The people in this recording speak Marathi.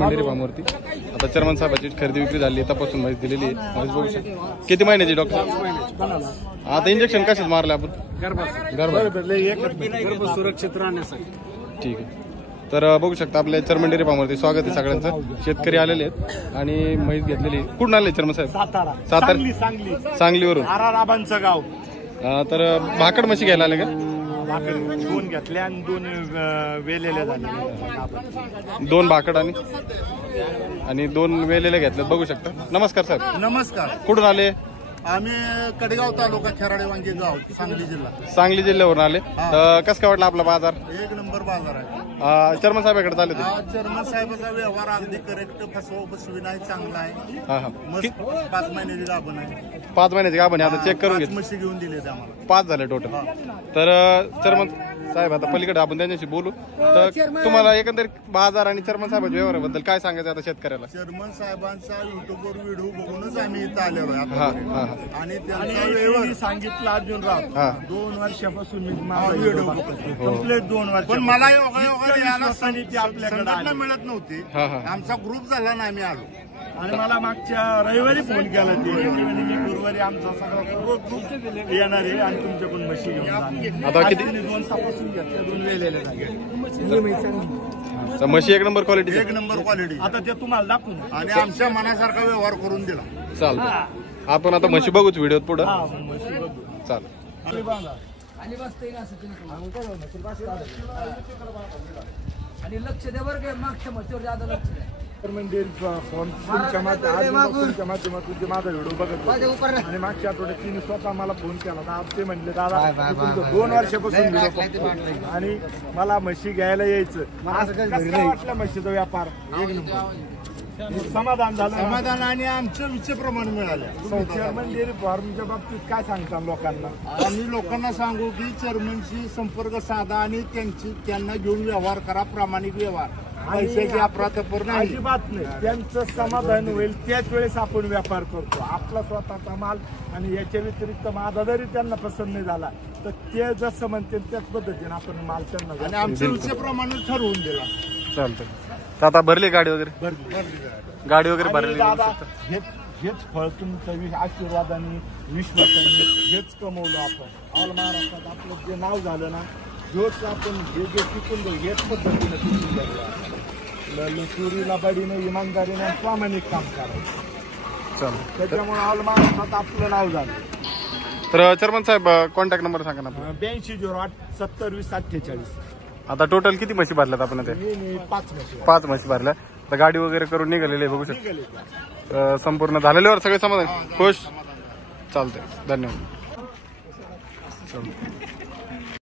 मंदिर फार्मवरती आता चर्मन साहेबाची खरेदी विक्री झाली, तपासून माहिती दिलेली आहे. बघू शकता किती महिन्याची डॉक्टर. आता इंजेक्शन कशात मारले आपण. गर्भ सुरक्षित राहण्यासाठी. ठीक आहे. तर बघू शकता आपल्या चर्मन डेअरी फार्मवरती स्वागत आहे सगळ्यांचं. शेतकरी आलेले आहेत आणि म्हैस घेतलेली. कुठून आले चर्मन साहेब. सातारा सांगलीवरून. आराराबांचं गाव. तर भाकड म्हशी घ्यायला आले का. दोन घेतल्या आणि दोन वेलेल्या झाल्या. 2 भाकड आणि 2 वेलेल्या घेतल्यात. बघू शकता. नमस्कार साहेब. नमस्कार. कुठून आले. आम्ही कडेगाव तालुका खेराडे वांगे गाव सांगली जिल्हा. सांगली जिल्ह्यावरून आले. कसं काय वाटलं आपला बाजार. 1 नंबर बाजार आहे. चर्मन साहेबाकडे चालले ते. चर्मन साहेबाचा व्यवहार अगदी करेक्ट. फसवी नाही. चांगला आहे. मस्त. 5 महिन्याची गाभण आहे. 5 महिन्याची गाभण आहे. आता चेक करून घेतली. म्हशी घेऊन दिले आम्हाला. 5 झाले टोटल. तर चर्मन साहेब आता पलीकडे आपण त्यांच्याशी बोलू. तर तुम्हाला एकंदरीत बाजार आणि चर्मन साहेबांच्या व्यवहाराबद्दल काय सांगायचं आता शेतकऱ्याला. चर्मन साहेबांचा युट्यूबवर व्हिडिओ बघूनच आम्ही इथं आलेलो आहे. आणि त्यांचा व्यवहार सांगितलं अर्जुन राव 2 वर्षापासून मी व्हिडिओ बघतो. कंप्लीट 2 वर्ष. पण मला आपल्याकडे मिळत नव्हते. आमचा ग्रुप झाला ना आम्ही आलो. आणि मला मागच्या रविवारी फोन केला ते गुरुवारी आमचा सगळा ग्रुप येणार आहे आणि तुमच्याकडून म्हशी घेऊन. आता किती 2 सापासून घेतल्या. 2 वेलेल्या झाल्या. म्हशी 1 नंबर क्वालिटी. 1 number quality. आता ते तुम्हाला दाखवून आणि आमच्या मनासारखा व्यवहार करून दिला. चालतं. आपण आता म्हशी बघूच व्हिडिओत पुढे. चाल. आणि लक्ष द्या बरं का. मागच्या म्हशीवर जादा लक्ष द्या. तुमच्या माध्यमातून माझा व्हिडिओ बघत आणि मागच्या आठवड्यात तिने स्वतः मला फोन केला. ते म्हणले दादा 2 वर्षापासून आणि मला म्हशी घ्यायला यायचं. वाटलं म्हशीचा व्यापार समाधान झालं. समाधान आणि आमच्या इच्छेप्रमाणे मिळाल्या. चर्मन डेअरी फार्मच्या बाबतीत काय सांगता लोकांना. आम्ही लोकांना सांगू की चर्मनशी संपर्क साधा आणि त्यांना घेऊन व्यवहार करा. प्रामाणिक व्यवहार. पैशाची अफरातफर नाही. अजिबात नाही. त्यांचं समाधान होईल त्याच वेळेस आपण व्यापार करतो. आपला स्वतःचा माल आणि याच्या व्यतिरिक्त माझा जरी त्यांना पसंत नाही झाला तर ते जसं म्हणते त्याच पद्धतीने आपण माल त्यांना आणि आमच्या इच्छेप्रमाणे ठरवून दिला. चालतं. आता भरली गाडी वगैरे. गाडी वगैरे भरली. हेच फळ तुमचं आशीर्वादाने विश्वासाने हेच कमवलं आपण. ऑल महाराष्ट्रात आपलं जे नाव झालं ना जोच आपण जे टिकून जाऊ हेच पद्धतीने टिकून जाऊ. चोरीला बडीने इमानदारीने प्रामाणिक काम करायचं. त्याच्यामुळे ऑल महाराष्ट्रात आपलं नाव झालं. तर चर्मन साहेब कॉन्टॅक्ट नंबर सांगा ना. 8208 702048. आता टोटल किती म्हशी भरल्यात आपण ते. 5 म्हशी भरल्या. तर गाडी वगैरे करून निघालेली आहे. बघू शकतो. संपूर्ण झालेल्यावर सगळे समाधान खुश. चालतंय. धन्यवाद.